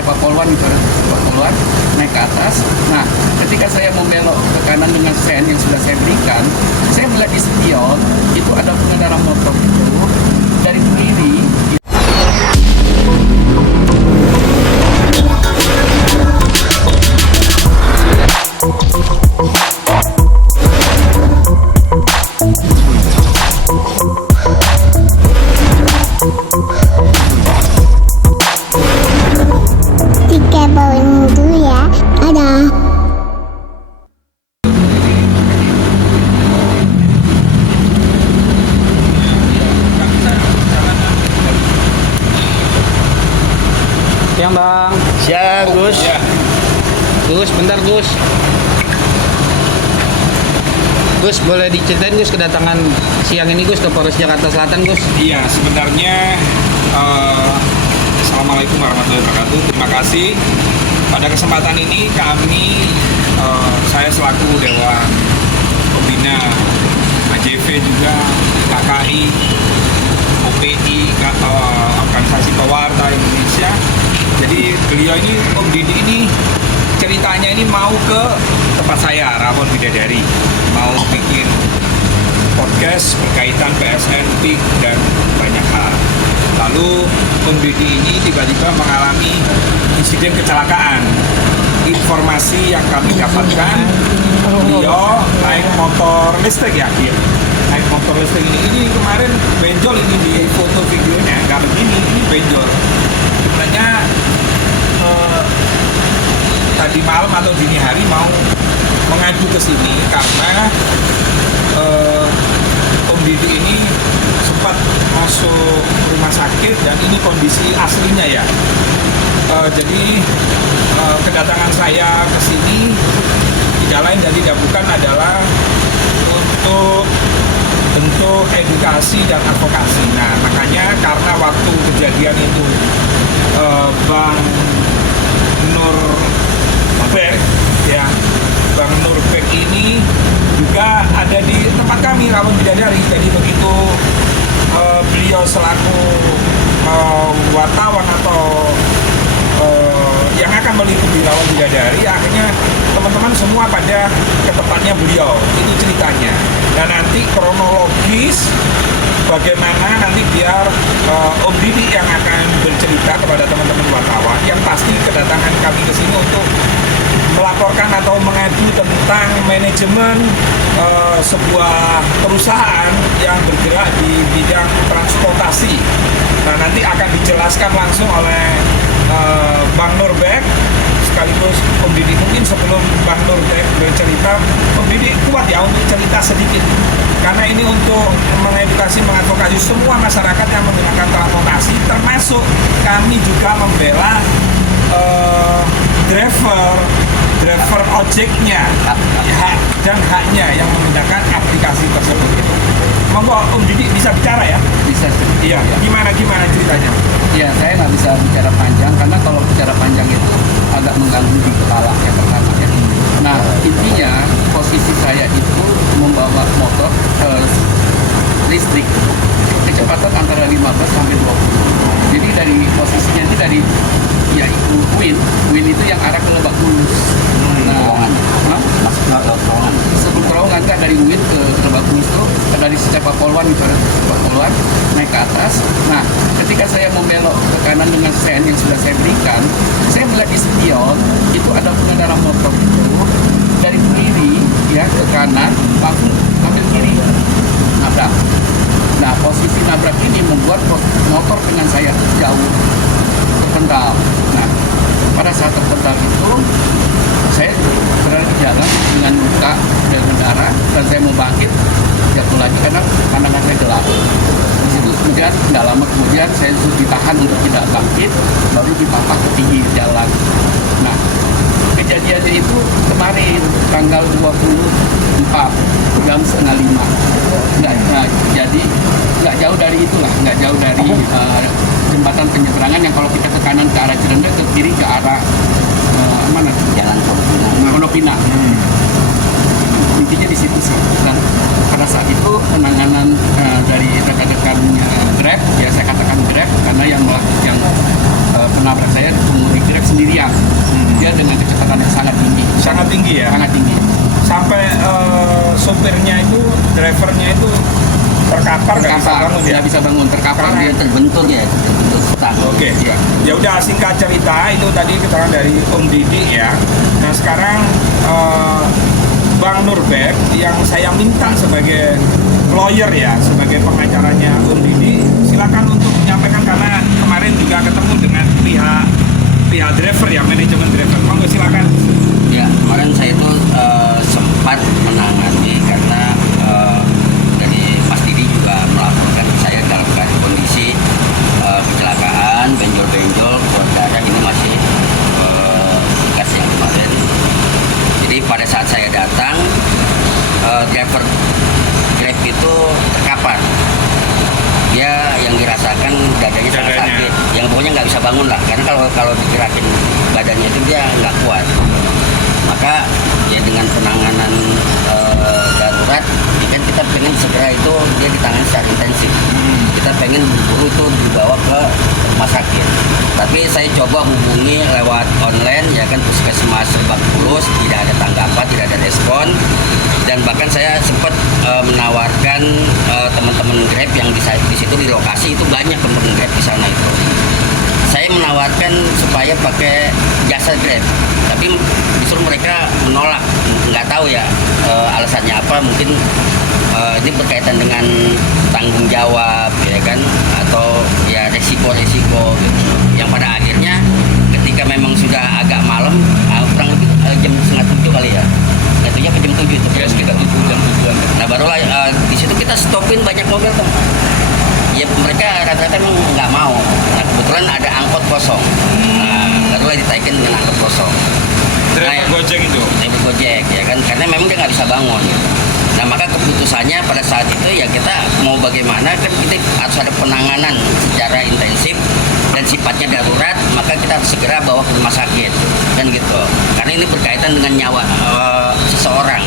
sepak poluan gitu, sepak poluan naik ke atas. Nah, ketika saya mau belok ke kanan dengan sen yang sudah saya berikan, saya melihat di spion itu ada pengendara motor itu dari kiri. Siang Bang. Siang, Gus. Ya. Gus, bentar Gus. Gus, boleh diceritain Gus kedatangan siang ini Gus ke Polres Jakarta Selatan Gus? Iya, sebenarnya Assalamualaikum warahmatullahi wabarakatuh. Terima kasih. Pada kesempatan ini kami, saya selaku Dewan Pembina AJV juga, KKI, OPI, Organisasi Pewarta Indonesia. Jadi beliau ini, Om Didi ini ceritanya ini mau ke tempat saya, Rawon Bidadari, mau bikin podcast berkaitan PSN, PIK, dan banyak hal. Lalu Om Didi ini tiba-tiba mengalami insiden kecelakaan. Informasi yang kami dapatkan, beliau naik motor listrik ya, naik motor listrik ini kemarin benjol ini di foto videonya, nggak begini, ini benjol. Sebenarnya tadi malam atau dini hari mau mengadu ke sini karena Om Didi ini sempat masuk rumah sakit dan ini kondisi aslinya ya. Jadi kedatangan saya ke sini tidak lain dan tidak bukan adalah untuk bentuk edukasi dan advokasi. Nah, makanya karena waktu kejadian itu Bang Nurbek ya, Bang Nurbek ini juga ada di tempat kami Rawon Bidadari. Jadi begitu beliau selaku wartawan atau yang akan meliput Rawon Bidadari, akhirnya teman-teman semua pada ke tempatnya beliau. Itu ceritanya. Dan nanti kronologis bagaimana nanti biar Om Didi yang akan bercerita kepada teman-teman wartawan. Yang pasti kedatangan kami ke sini untuk melaporkan atau mengadu tentang manajemen sebuah perusahaan yang bergerak di bidang transportasi. Nah, nanti akan dijelaskan langsung oleh Bang Nurbek sekaligus Om Didi. Mungkin sebelum Bang Nurbek bercerita, Om Didi kuat ya untuk cerita sedikit karena ini untuk mengedukasi, mengadvokasi semua masyarakat yang menggunakan transportasi, termasuk kami juga membela driver ojeknya, hak dan haknya yang menggunakan aplikasi tersebut. Monggo Om Didi bisa bicara ya? Bisa. Iya. Gimana ceritanya? Ya, saya nggak bisa bicara panjang karena kalau bicara panjang itu agak mengganggu di kepala yang pertama ya. Nah, intinya posisi saya itu membawa motor listrik kecepatan antara 15 sampai 20. Jadi dari posisinya ini dari ya itu Win itu yang arah ke Lebak Bulus. Sebelum terowongan kan dari Win ke Lebak Bulus itu dari sepak poluan gitu, sepak poluan naik ke atas. Nah, ketika saya mau belok ke kanan dengan sen yang sudah saya berikan, saya melihat di spion itu ada pengendara motor itu dari kiri ya ke kanan langsung ambil kiri nabrak. Nah, posisi nabrak ini membuat motor dengan saya jauh terpental. Nah, pada saat terpental itu saya berada di jalan dengan luka dan darah dan saya mau bangkit jatuh lagi karena pandangan saya gelap. Di situ kemudian tidak lama kemudian saya ditahan untuk tidak bangkit, baru dipapak ke pinggir jalan. Nah, kejadiannya itu kemarin tanggal 24 jam 4:30. Jadi nggak jauh dari itulah, nggak jauh dari jembatan penyeberangan yang kalau kita ke kanan ke arah Cirende, ke kiri ke arah mana? Jalan Pondokpinang. Intinya di situ sih. Dan pada saat itu penanganan dari rekan-rekannya Grab, ya saya katakan Grab karena yang penabrak saya pengemudi Grab 9 bangun ya? nggak bisa bangun, terkapar Karena dia. terbentur ya, terbentur stuck. Oke, Iya. ya udah singkat cerita itu tadi keterangan dari Om Didi ya. Nah sekarang Bang Nurbek yang saya minta sebagai lawyer ya, sebagai pengacaranya Om Didi, silakan untuk menyampaikan karena kemarin juga ketemu dengan pihak driver ya, manajemen driver. Monggo silakan. Ya, kemarin saya itu sempat menangani karena dari Mas Didi juga melaporkan saya dalam kondisi kecelakaan, benjol-benjol, keluar darah ini masih bekas yang kemarin. Jadi pada saat saya datang, driver Grab itu terkapar. Dia yang dirasakan dadanya sangat Dadanya. sakit, yang pokoknya nggak bisa bangun lah. Karena kalau digerakin badannya itu dia nggak kuat. Maka ya dengan penanganan darurat, ya kan kita pengen segera itu dia ditangani secara intensif. Kita pengen buru itu dibawa ke rumah sakit. Tapi saya coba hubungi lewat online, ya kan puskesmas Lebak Bulus, tidak ada tanggapan, tidak ada respon. Dan bahkan saya sempat menawarkan teman-teman Grab yang di situ di lokasi itu banyak teman-teman Grab di sana itu. Saya menawarkan supaya pakai jasa Grab, tapi justru mereka menolak. Nggak tahu ya alasannya apa, mungkin ini berkaitan dengan tanggung jawab ya kan, atau ya resiko-resiko gitu. Yang pada akhirnya ketika memang sudah agak malam, kurang lebih jam 6:30 kali ya, jatuhnya ke jam 7 itu Ya sekitar 7 jam 7-an. nah barulah di situ kita stopin banyak mobil tuh. Ya mereka rata-rata emang nggak mau. Nah kebetulan ada angkot kosong. Nah barulah ditaikin dengan angkot kosong. Driver Gojek itu. Driver Gojek ya kan, karena memang dia nggak bisa bangun. Nah maka keputusannya pada saat itu ya kita mau bagaimana kan kita harus ada penanganan secara intensif dan sifatnya darurat, maka kita harus segera bawa ke rumah sakit kan gitu. Karena ini berkaitan dengan nyawa seseorang.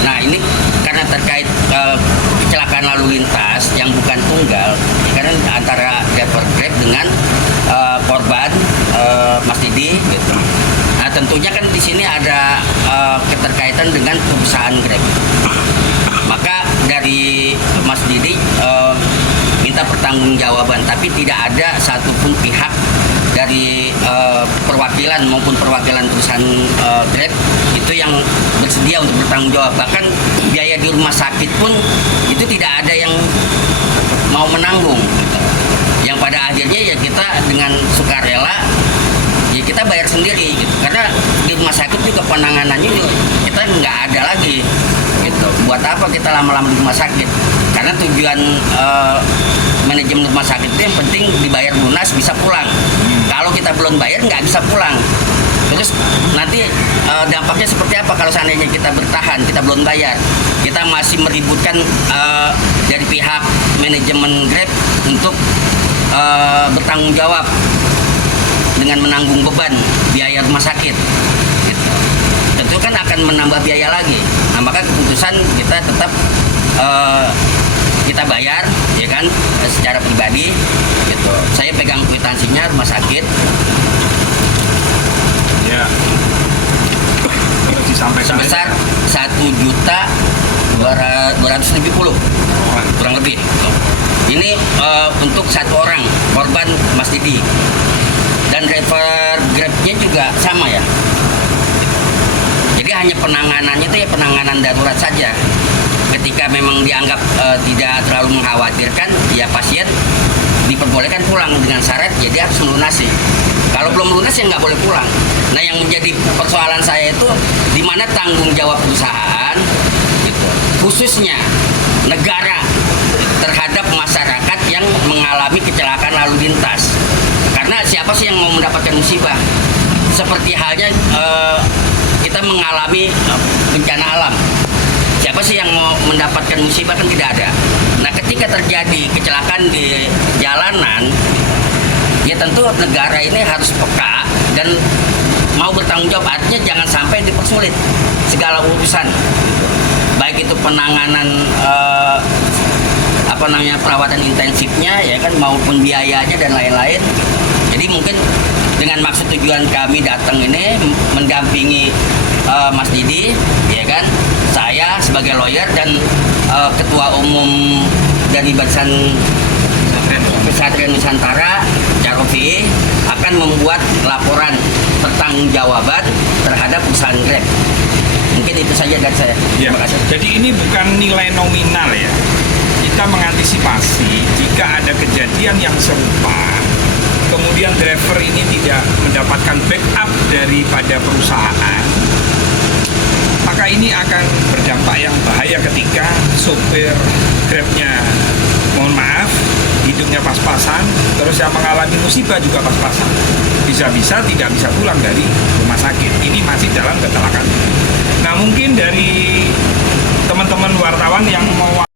Nah ini karena terkait kecelakaan lalu lintas yang bukan tunggal, karena antara driver Grab dengan korban Mas Didi gitu. Nah tentunya kan di sini ada keterkaitan dengan perusahaan Grab. Maka dari Mas Didi minta pertanggungjawaban, tapi tidak ada satupun pihak dari perwakilan maupun perwakilan perusahaan Grab itu yang bersedia untuk bertanggung jawab. Bahkan biaya di rumah sakit pun itu tidak ada yang mau menanggung gitu. Yang pada akhirnya ya kita dengan sukarela ya kita bayar sendiri gitu. Karena di rumah sakit juga penanganannya juga kita nggak ada lagi gitu. Buat apa kita lama-lama di rumah sakit? Karena tujuan manajemen rumah sakit itu yang penting dibayar lunas bisa pulang. Kalau kita belum bayar nggak bisa pulang. Terus nanti dampaknya seperti apa kalau seandainya kita bertahan, kita belum bayar, kita masih meributkan dari pihak manajemen Grab untuk bertanggung jawab dengan menanggung beban biaya rumah sakit. Gitu. Tentu kan akan menambah biaya lagi. Nah maka keputusan kita tetap kita bayar, ya kan, secara pribadi. Gitu. Saya pegang kwitansinya rumah sakit. Ya. Terus disampaikan Sebesar 1.270.000 kurang lebih. Ini untuk satu orang korban Mas Didi, dan driver Grabnya juga sama ya. Jadi hanya penanganannya itu ya penanganan darurat saja. Ketika memang dianggap tidak terlalu mengkhawatirkan, ya pasien diperbolehkan pulang dengan syarat ya dia harus melunasi. Kalau belum lunas ya nggak boleh pulang. Nah yang menjadi persoalan saya itu di mana tanggung jawab perusahaan, gitu, khususnya negara terhadap masyarakat yang mengalami kecelakaan lalu lintas. Karena siapa sih yang mau mendapatkan musibah? Seperti halnya kita mengalami bencana alam. Siapa sih yang mau mendapatkan musibah? Kan tidak ada. Nah ketika terjadi kecelakaan di jalanan, ya tentu negara ini harus peka dan mau bertanggung jawab. Artinya jangan sampai dipersulit segala urusan, baik itu penanganan perawatan intensifnya ya kan, maupun biayanya dan lain-lain. Jadi mungkin dengan maksud tujuan kami datang ini mendampingi Mas Didi, ya kan, saya sebagai lawyer dan Ketua Umum dari Barisan Pesantren Nusantara, Jarofi akan membuat laporan pertanggungjawaban terhadap perusahaan Grab. Mungkin itu saja dari saya. Ya, Terima kasih. jadi ini bukan nilai nominal ya. Kita mengantisipasi jika ada kejadian yang serupa, kemudian driver ini tidak mendapatkan backup daripada perusahaan, maka ini akan berdampak yang bahaya ketika sopir Grabnya, mohon maaf, hidungnya pas-pasan, terus yang mengalami musibah juga pas-pasan. Bisa-bisa tidak bisa pulang dari rumah sakit. Ini masih dalam kecelakaan. Nah, mungkin dari teman-teman wartawan yang mau